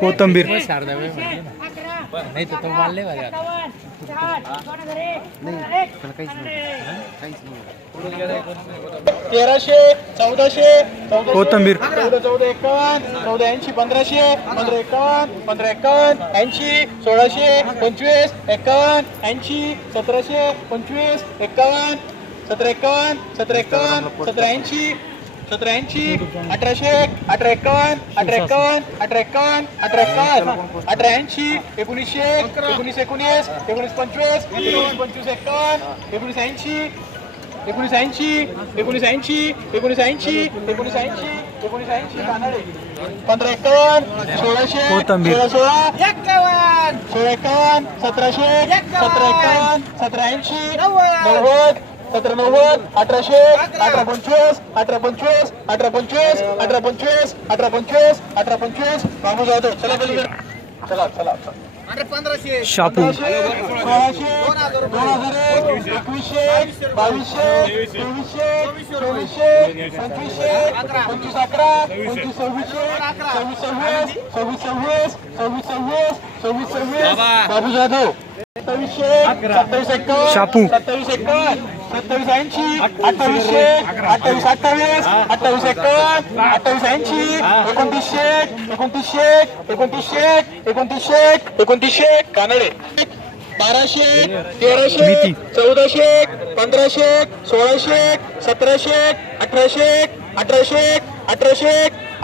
कोथंबीर. नाही तर तो तेराशे चौदाशे चौदा कोथंबीर. चौदा चौदा एकावन्न चौदा ऐंशी पंधराशे पंधरा एकावन्न पंधरा एकावन्न ऐंशी सोळाशे पंचवीस एकावन्न ऐंशी सतराशे पंचवीस एकावन्न सतरा एकावन्न सतरा एकावन्न सतरा ऐंशी सतरा ऐंशी अठराशे अठरा एकावन्न अठरा एकावन्न अठरा एकावन्न अठरा एकावन्न अठरा ऐंशी एकोणीसशे एकोणीस एकोणीस एकोणीस पंचवीस एकोणीस पंचवीस एकावन्न एकोणीस ऐंशी एकोणीस ऐंशी एकोणीस ऐंशी एकोणीस ऐंशी एकोणीस ऐंशी एकोणीस ऐंशी पंधरा एकावन्न सोळाशे कोथिंबीर. सोळा सोळा. एकावन्न. सोळा एकावन्न सतराशे सतरा एकावन्न सतरा ऐंशी नव्वद. सतरा नव्वद अठराशे अठरा पंचवीस अठरा पंचवीस अठरा पंचवीस अठरा पंचवीस अठरा पंचवीस अठरा पंचवीस. बाबू जाधव चला चला चला. शापू. सोळाशे दोन हजार एक एकवीसशे बावीसशे तेवीसशे चोवीसशे पंचवीसशे पंचवीस अकरा पंचवीस सव्वीसशे सव्वीस सव्वीस सव्वीस सव्वीस सव्वीस सव्वीस सव्वीस सव्वीस. बाबू. जाधव. सत्तावीसशे सत्तावीस एकावन्न शापू. सत्तावीस एकावन्न सत्तावीस ऐंशी अठ्ठावीसशे अठ्ठावीस अठ्ठावीस अठ्ठावीस एकावन्न अठ्ठावीस ऐंशी एकोणतीसशे एकोणतीसशे एकोणतीसशे एकोणतीसशे एकोणतीसशे कानडे बाराशे तेराशे. चौदाशे पंधराशे सोळाशे सतराशे अठराशे अठराशे अठराशे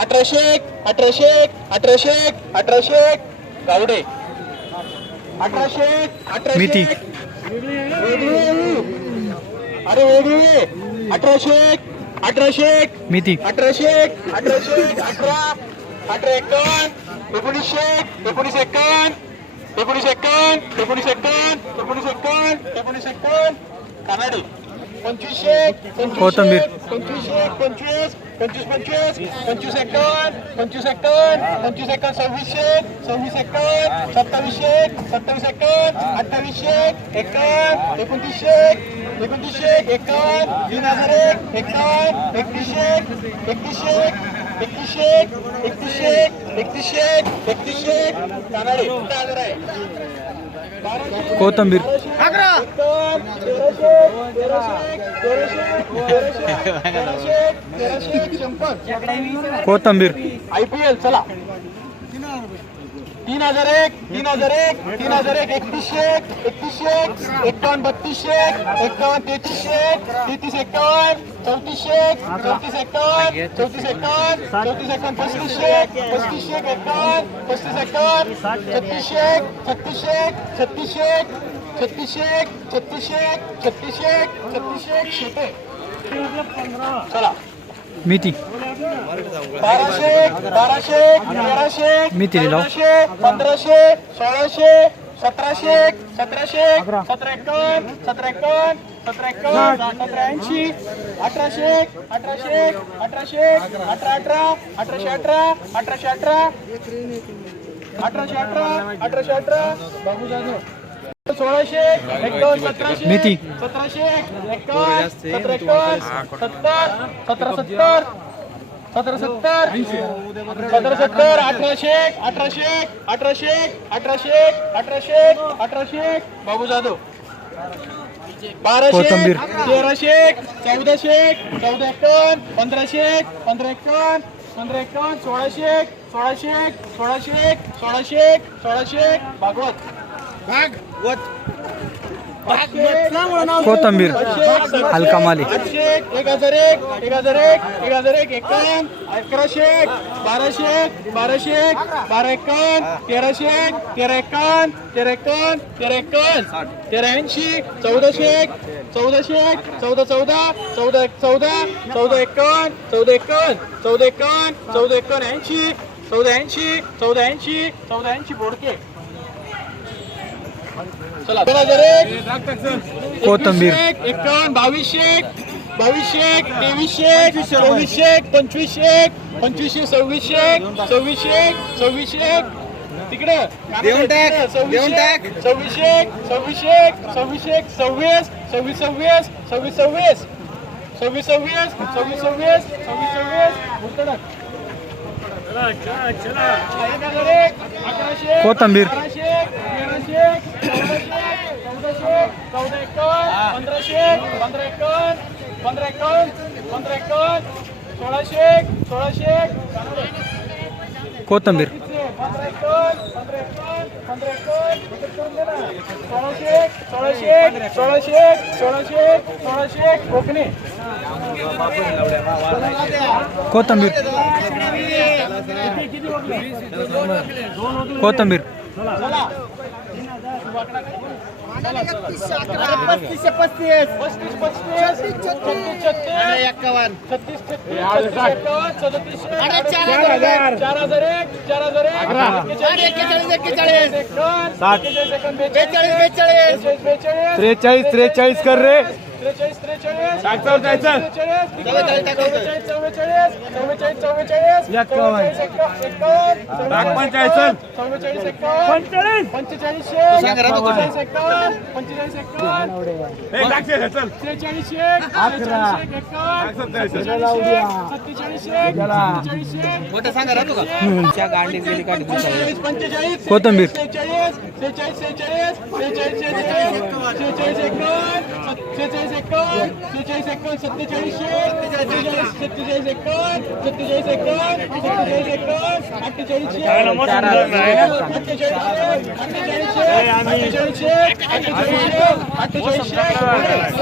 अठराशे अठराशे अठराशे अठराशे गावडे अठराशे अठराशे. अरे वेगळी अठराशे अठराशे मिती अठराशे अठराशे अठरा अठरा एकावन्न एकोणीसशे एकोणीस एकावन्न एकोणीस एकावन्न एकोणीस एकावन्न एकोणीस एकावन्न एकोणीस एकावन्न कानाडी. पंचवीसशे पंचवीसशे. पंचवीसशे पंचवीस पंचवीस पंचवीस पंचवीस एकावन्न पंचवीस एकावन्न पंचवीस एकावन्न सव्वीसशे सव्वीस एकावन्न सत्तावीसशे सत्तावीस एकावन्न अठ्ठावीसशे एकावन्न एकोणतीसशे एकोणतीसशे एकावन्न तीन हजार एक एकावन्न एकतीसशे एकतीसशे एकतीसशे एकतीसशे एकतीसशे एकतीसशे कानाडे हजार आहे कोथंबीर अकरा तेराशे तेराशे तेराशे तेराशे तेराशे तेराशे शंभर कोथंबीर आय पी एल चला तीन हजार एक तीन हजार एक तीन हजार एक एकतीसशे एकतीसशे एकावन्न बत्तीसशे एकावन्न तेहतीसशे तेहतीस एकावन्न चौतीसशे चौतीस एकावन्न चौतीस एकावन्न चौतीस एकावन्न पस्तीसशे पस्तीसशे एकावन्न पस्तीस एकावन्न छत्तीसशे छत्तीसशे छत्तीसशे छत्तीसशे छत्तीसशे छत्तीसशे छत्तीसशे शेटे चला मिती बाराशे बाराशे तेराशे मिती. पंधराशे पंधराशे सोळाशे सतराशे सतराशे सतरा एकावन्न सतरा एकावन्न सतरा एकावन्न सतरा ऐंशी अठराशे अठराशे अठराशे अठरा अठरा अठराशे अठरा अठराशे अठरा अठराशे अठरा अठराशे अठरा बाबू जाधव सोळाशे एकावन्न सतराशे मिती. सतराशे एकावन्न सतरा एकावन्न सत्तर सतरा सत्तर सतरा सत्तर सतरा सत्तर अठराशे अठराशे अठराशे अठराशे अठराशे अठराशे बाबू जाधव. बाराशे. तेराशे चौदाशे चौदा एकावन्न पंधराशे पंधरा एकावन्न पंधरा एकावन्न सोळाशे सोळाशे सोळाशे सोळाशे सोळाशे भागवत. भागवत कोथिंबीर. हलका माल. एक हजार एक एक हजार एक एक हजार एक एकावन्न अकराशे बाराशे बाराशे बारा एकावन्न तेराशे तेरा एकावन्न तेरा एकावन्न तेरा एकावन्न तेरा ऐंशी चौदाशे चौदाशे चौदा चौदा चौदा चौदा चौदा एकावन्न चौदा एकावन्न चौदा एकावन्न चौदा एकावन्न ऐंशी चौदा ऐंशी चौदा ऐंशी चौदा ऐंशी बोडके. चला एक कोथिंबीर. एकावन्न बावीसशे बावीसशे तेवीसशे चोवीसशे पंचवीसशे पंचवीसशे सव्वीसशे सव्वीसशे सव्वीसशे तिकडे टाक सव्वीसशे सव्वीसशे सव्वीसशे सव्वीस सव्वीस सव्वीस सव्वीस सव्वीस सव्वीस सव्वीस सव्वीस सव्वीस सव्वीस सव्वीस. एक एक कोथंबीर. बाराशे तेराशे चौदाशे चौदाशे चौदा एकावन्न पंधराशे पंधरा एकावन्न पंधरा एकावन्न पंधरा एकावन्न सोळाशे सोळाशे कोथंबीर. पंधरा एकावन्न पंधरा एकावन्न पंधरा एकावन्न सोळाशे सोळाशे सोळाशे सोळाशे सोळाशे कोकणी कोथंबीर. कोथंबीर. पस्तीस पस्तीस पस्तीस पस्तीस छत्तीस छत्तीस एक्कावन्न छत्तीस छत्तीस एक्कावन्न सदतीस चार हजार चार हजार एक चार हजार एक एक्केचाळीस एक्केचाळीस एक्कावन्न बेचाळीस बेचाळीस बेचाळीस त्रेचाळीस त्रेचाळीस कर रे त्रेचाळीस. त्रेचाळीस चव्वेचाळीस चव्वेचाळीस चव्वेचाळीस चव्वेचाळीस चव्वेचाळीस पंचेचाळीस. चव्वेचाळीस एक्कावन्न पंचेचाळीसशे पंचेचाळीस. एक्कावन्न पंचेचाळीस एक्कावन्न चल त्रेचाळीसशे त्रेचाळीसशे एक्कावन्न सत्तेचाळीसशे सत्तेचाळीसशे पंचेचाळीस कोथिंबीर. सेहेचाळीस सेहेचाळीस सेहेचाळीस सेहेचाळीस सेहेचाळीस एकावन्न. सेहेचाळीस एकावन्न सेहेचाळीस एकावन्न सत्तेचाळीसशे सत्तेचाळीस सत्तेचाळीस एकावन्न सत्तेचाळीस एकावन्न सत्तेचाळीस एकावन्न अठ्ठेचाळीसशे अठ्ठेचाळीसशे अठ्ठेचाळीसशे अठ्ठेचाळीसशे अठ्ठेचाळीसशे अठ्ठेचाळीसशे